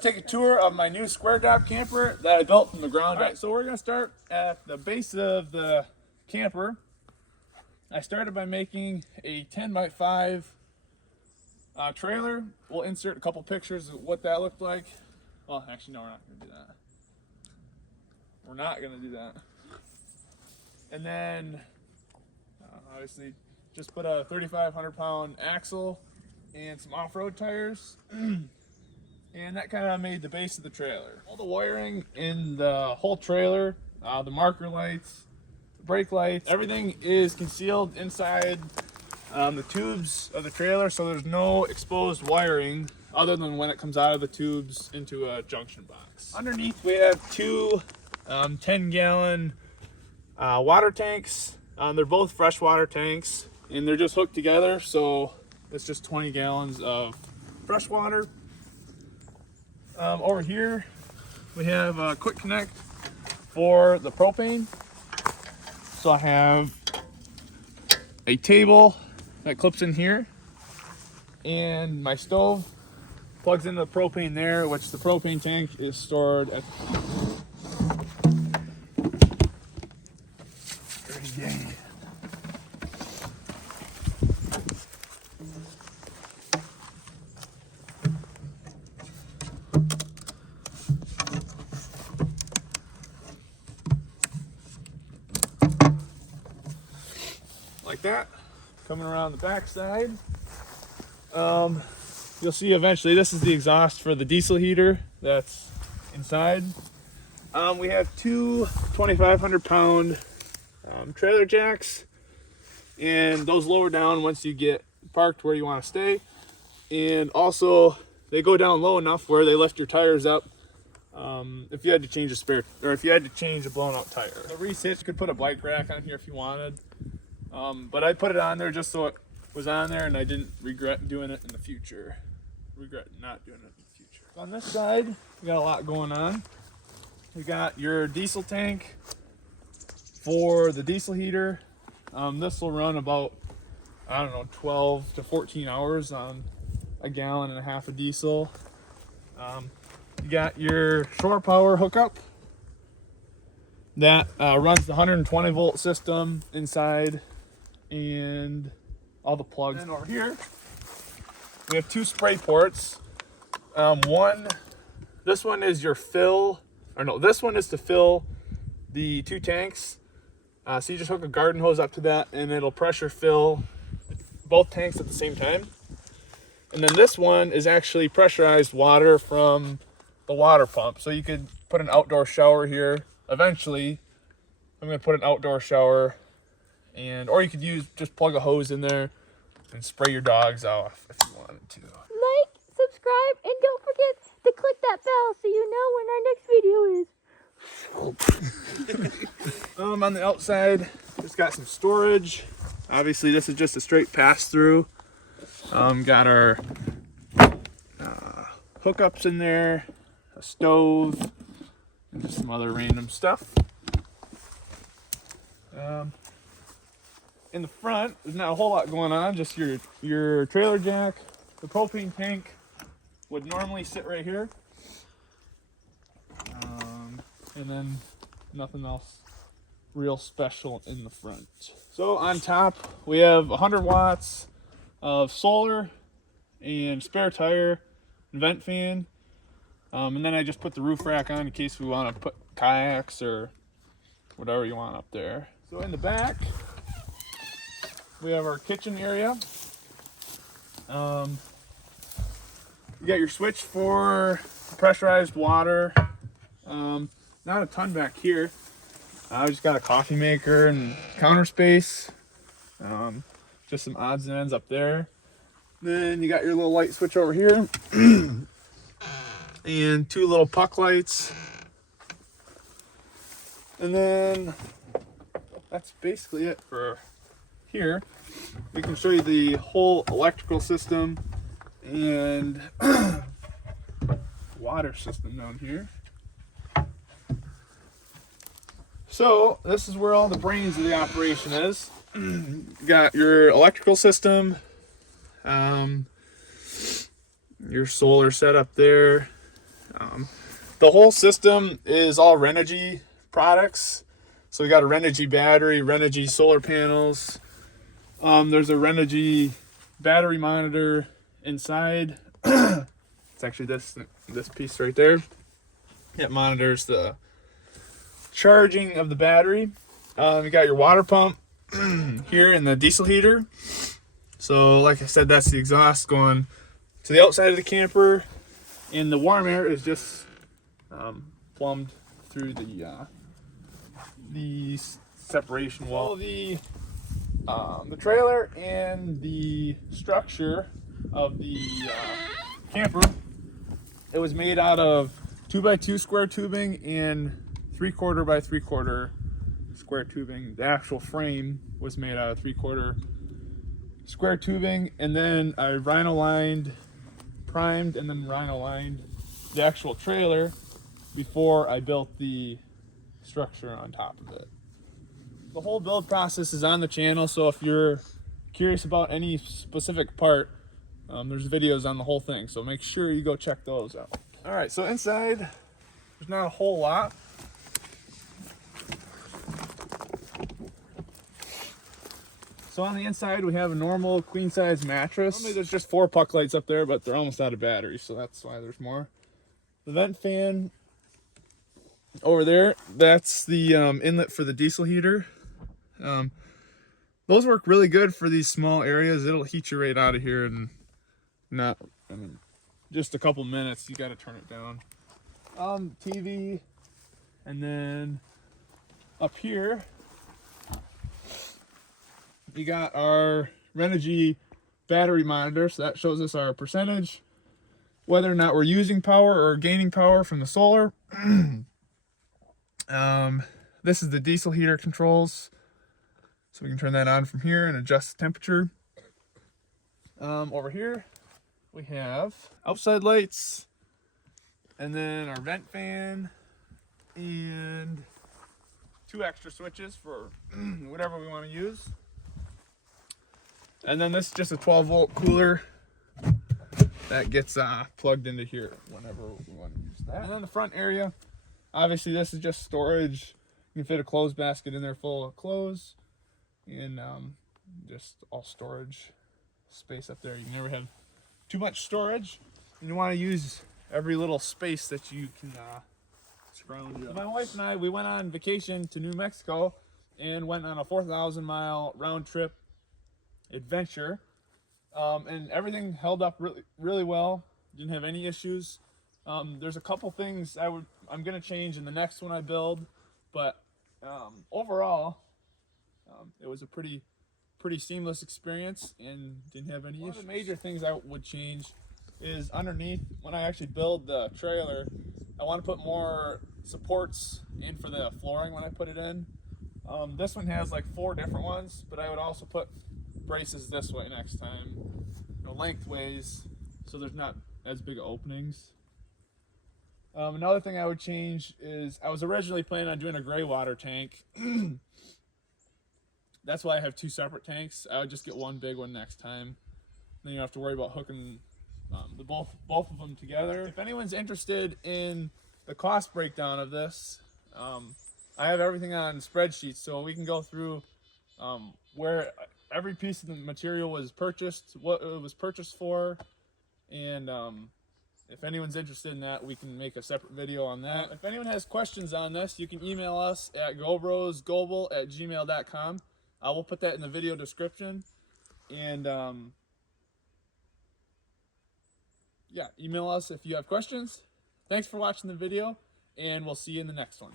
take a tour of my new square drop camper that I built from the ground up. All right, so we're gonna start at the base of the camper. I started by making a 10x5 trailer. We'll insert a couple pictures of what that looked like. Well, actually, no, we're not gonna do that. We're not gonna do that. And then, obviously, just put a 3,500 pound axle and some off-road tires. And that kind of made the base of the trailer. All the wiring in the whole trailer, the marker lights, the brake lights, everything is concealed inside the tubes of the trailer, so there's no exposed wiring other than when it comes out of the tubes into a junction box. Underneath we have two 10-gallon water tanks. They're both freshwater tanks, and they're just hooked together, so it's just 20 gallons of fresh water. Over here we have a quick connect for the propane. So I have a table that clips in here, and my stove plugs into the propane there, which the propane tank is stored at like that. Coming around the back side, you'll see eventually this is the exhaust for the diesel heater that's inside. We have two 2,500 pound trailer jacks, and those lower down once you get parked where you want to stay, and also they go down low enough where they lift your tires up if you had to change a spare, or if you had to change a blown out tire. The reset, you could put a bike rack on here if you wanted. But I put it on there just so it was on there, and I didn't regret doing it in the future. Regret not doing it in the future. On this side, we got a lot going on. We got your diesel tank for the diesel heater. This will run about, I don't know, 12 to 14 hours on a gallon and a half of diesel. You got your shore power hookup that runs the 120 volt system inside, and all the plugs. And over here we have two spray ports. This one is your fill, or no, this one is to fill the two tanks. So you just hook a garden hose up to that, and it'll pressure fill both tanks at the same time. And then this one is actually pressurized water from the water pump. So you could put an outdoor shower here. Eventually, I'm gonna put an outdoor shower, or you could just plug a hose in there and spray your dogs off if you wanted to. Like, subscribe, and don't forget to click that bell so you know when our next video is. On the outside, it's got some storage. Obviously, this is just a straight pass-through. Got our hookups in there, a stove, and just some other random stuff. In the front, there's not a whole lot going on, just your trailer jack. The propane tank would normally sit right here. And then nothing else real special in the front. So on top, we have 100 watts of solar and spare tire and vent fan. And then I just put the roof rack on in case we want to put kayaks or whatever you want up there. So in the back, we have our kitchen area. You got your switch for pressurized water. Not a ton back here. I just got a coffee maker and counter space. Just some odds and ends up there. Then you got your little light switch over here. And two little puck lights. And then that's basically it for here. We can show you the whole electrical system and water system down here. So this is where all the brains of the operation is. You got your electrical system, your solar setup there. The whole system is all Renogy products. So we got a Renogy battery, Renogy solar panels. There's a Renogy battery monitor inside. It's actually this piece right there. It monitors the charging of the battery. You got your water pump here and the diesel heater. So like I said, that's the exhaust going to the outside of the camper, and the warm air is just plumbed through the separation wall. The trailer and the structure of the camper, it was made out of 2x2 square tubing and 3/4 by 3/4 square tubing. The actual frame was made out of 3/4 square tubing, and then I primed and then rhino lined the actual trailer before I built the structure on top of it. The whole build process is on the channel, so if you're curious about any specific part, there's videos on the whole thing, so make sure you go check those out. All right, so inside there's not a whole lot. So on the inside we have a normal queen size mattress. Normally there's just 4 puck lights up there, but they're almost out of batteries, so that's why there's more. The vent fan over there, that's the inlet for the diesel heater. Those work really good for these small areas. It'll heat you right out of here in just a couple minutes. You got to turn it down. TV, and then up here we got our Renogy battery monitor, so that shows us our percentage, whether or not we're using power or gaining power from the solar. This is the diesel heater controls, so we can turn that on from here and adjust the temperature. Over here we have outside lights, and then our vent fan, and 2 extra switches for whatever we want to use. And then this is just a 12-volt cooler that gets plugged into here whenever we want to use that. And then the front area, obviously this is just storage. You can fit a clothes basket in there full of clothes, and just all storage space up there. You can never have too much storage, and you want to use every little space that you can scrounge up. My wife and I, we went on vacation to New Mexico and went on a 4,000-mile round trip adventure, and everything held up really well. Didn't have any issues. There's a couple things I'm gonna change in the next one I build, but overall it was a pretty seamless experience and didn't have any issues. One of the major things I would change is underneath, when I actually build the trailer, I want to put more supports in for the flooring when I put it in. This one has like 4 different ones, but I would also put braces this way next time, lengthways, so there's not as big of openings. Another thing I would change is I was originally planning on doing a gray water tank. That's why I have 2 separate tanks. I would just get one big one next time. Then you don't have to worry about hooking both of them together. If anyone's interested in the cost breakdown of this, I have everything on spreadsheets, so we can go through where every piece of the material was purchased, what it was purchased for, and if anyone's interested in that, we can make a separate video on that. If anyone has questions on this, you can email us at gobrosgoebel@gmail.com. I will put that in the video description, and yeah, email us if you have questions. Thanks for watching the video, and we'll see you in the next one.